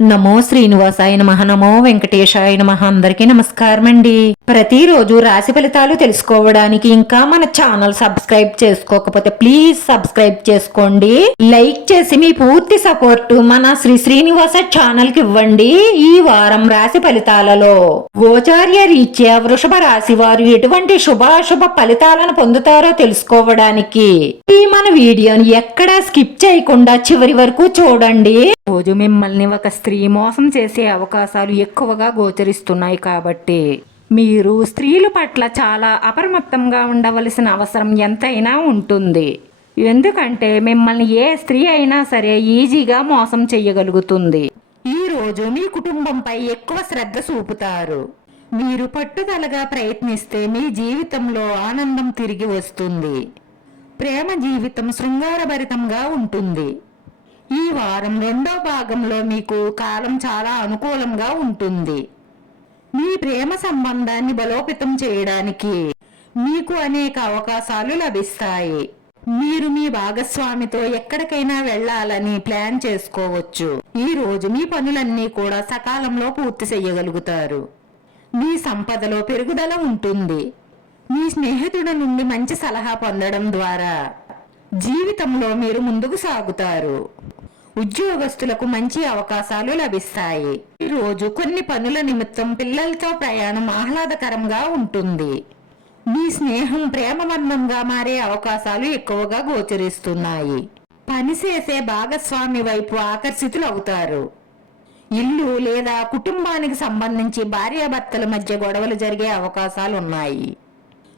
నమో శ్రీనివాసాయ నమః. నమో వెంకటేశాయ నమః. అందరికీ నమస్కారం అండి. ప్రతిరోజు రాశి ఫలితాలు తెలుసుకోవడానికి ఇంకా మన ఛానల్ సబ్స్క్రైబ్ చేసుకోకపోతే ప్లీజ్ సబ్స్క్రైబ్ చేసుకోండి. లైక్ చేసి మీ పూర్తి సపోర్ట్ మన శ్రీనివాస ఛానల్ కి ఇవ్వండి. ఈ వారం రాశి ఫలితాలలో గోచార్య రీత్యా వృషభ రాశి వారు ఎటువంటి శుభాశుభ ఫలితాలను పొందుతారో తెలుసుకోవడానికి ఈ మన వీడియోని ఎక్కడా స్కిప్ చేయకుండా చివరి వరకు చూడండి. రోజు మిమ్మల్ని ఒక స్త్రీ మోసం చేసే అవకాశాలు ఎక్కువగా గోచరిస్తున్నాయి కాబట్టి మీరు స్త్రీల పట్ల చాలా అప్రమత్తంగా ఉండవలసిన అవసరం ఎంతైనా ఉంటుంది. ఎందుకంటే మిమ్మల్ని ఏ స్త్రీ అయినా సరే ఈజీగా మోసం చేయగలుగుతుంది. ఈరోజు మీ కుటుంబంపై ఎక్కువ శ్రద్ధ చూపుతారు. మీరు పట్టుదలగా ప్రయత్నిస్తే మీ జీవితంలో ఆనందం తిరిగి వస్తుంది. ప్రేమ జీవితం శృంగారభరితంగా ఉంటుంది. ఈ వారం రెండో భాగంలో మీకు కాలం చాలా అనుకూలంగా ఉంటుంది. మీ ప్రేమ సంబంధాన్ని బలోపేతం చేయడానికి మీకు అనేక అవకాశాలు లభిస్తాయి. మీరు మీ భాగస్వామితో ఎక్కడికైనా వెళ్లాలని ప్లాన్ చేసుకోవచ్చు. ఈ రోజు మీ పనులన్నీ కూడా సకాలంలో పూర్తి చేయగలుగుతారు. మీ సంపదలో పెరుగుదల ఉంటుంది. మీ స్నేహితుడి నుండి మంచి సలహా పొందడం ద్వారా జీవితంలో మీరు ముందుకు సాగుతారు. ఉద్యోగస్తులకు మంచి అవకాశాలు లభిస్తాయి. ఈ రోజు కొన్ని పనుల నిమిత్తం పిల్లలతో ప్రయాణం ఆహ్లాదకరంగా ఉంటుంది. మీ స్నేహం ప్రేమబంధంగా మారే అవకాశాలు ఎక్కువగా గోచరిస్తున్నాయి. పనిచేసే భాగస్వామి వైపు ఆకర్షితులవుతారు. ఇల్లు లేదా కుటుంబానికి సంబంధించి భార్యాభర్తల మధ్య గొడవలు జరిగే అవకాశాలు ఉన్నాయి.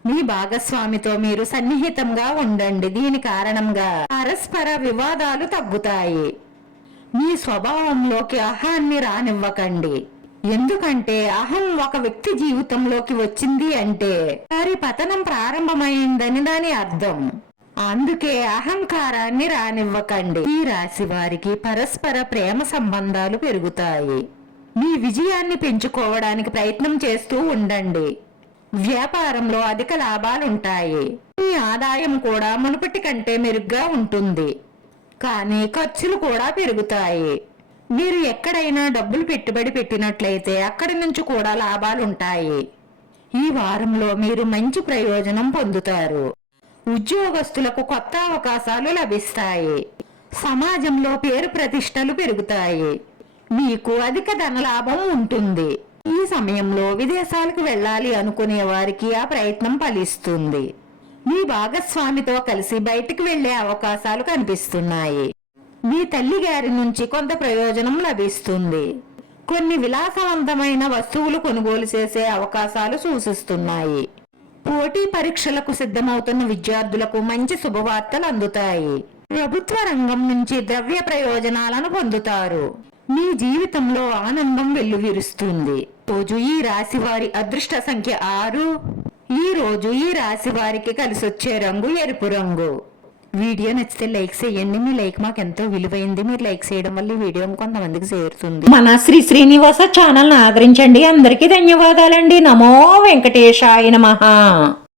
మీ భాగస్వామితో మీరు సన్నిహితంగా ఉండండి. దీని కారణంగా పరస్పర వివాదాలు తగ్గుతాయి. మీ స్వభావంలోకి అహాన్ని రానివ్వకండి. ఎందుకంటే అహం ఒక వ్యక్తి జీవితంలోకి వచ్చింది అంటే వారి పతనం ప్రారంభమైందని దాని అర్థం. అందుకే అహంకారాన్ని రానివ్వకండి. ఈ రాశి వారికి పరస్పర ప్రేమ సంబంధాలు పెరుగుతాయి. మీ విజయాన్ని పెంచుకోవడానికి ప్రయత్నం చేస్తూ ఉండండి. వ్యాపారంలో అధిక లాభాలుంటాయి. మీ ఆదాయం కూడా మునుపటి కంటే మెరుగ్గా ఉంటుంది. కానీ ఖర్చులు కూడా పెరుగుతాయి. మీరు ఎక్కడైనా డబ్బులు పెట్టుబడి పెట్టినట్లయితే అక్కడి నుంచి కూడా లాభాలుంటాయి. ఈ వారంలో మీరు మంచి ప్రయోజనం పొందుతారు. ఉద్యోగస్తులకు కొత్త అవకాశాలు లభిస్తాయి. సమాజంలో పేరు ప్రతిష్టలు పెరుగుతాయి. మీకు అధిక ధనలాభం ఉంటుంది. ఈ సమయంలో విదేశాలకు వెళ్ళాలి అనుకునే వారికి ఆ ప్రయత్నం ఫలిస్తుంది. మీ భాగస్వామితో కలిసి బయటికి వెళ్లే అవకాశాలు కనిపిస్తున్నాయి. మీ తల్లి గారి నుంచి కొంత ప్రయోజనం లభిస్తుంది. కొన్ని విలాసవంతమైన వస్తువులు కొనుగోలు చేసే అవకాశాలు సూచిస్తున్నాయి. పోటీ పరీక్షలకు సిద్ధమవుతున్న విద్యార్థులకు మంచి శుభవార్తలు అందుతాయి. ప్రభుత్వ రంగం నుంచి ద్రవ్య ప్రయోజనాలను పొందుతారు. మీ జీవితంలో ఆనందం వెల్లువిరుస్తుంది. రోజు ఈ రాశి వారి అదృష్ట సంఖ్య 6. ఈ రోజు ఈ రాశి వారికి కలిసొచ్చే రంగు ఎరుపు రంగు. వీడియో నచ్చితే లైక్ చేయండి. మీ లైక్ మాకు ఎంతో విలువైంది. మీరు లైక్ చేయడం వల్ల ఈ వీడియో కొంతమందికి చేరుతుంది. మన శ్రీనివాస ఛానల్ ఆదరించండి. అందరికీ ధన్యవాదాలండి. నమో వెంకటేశాయ నమః.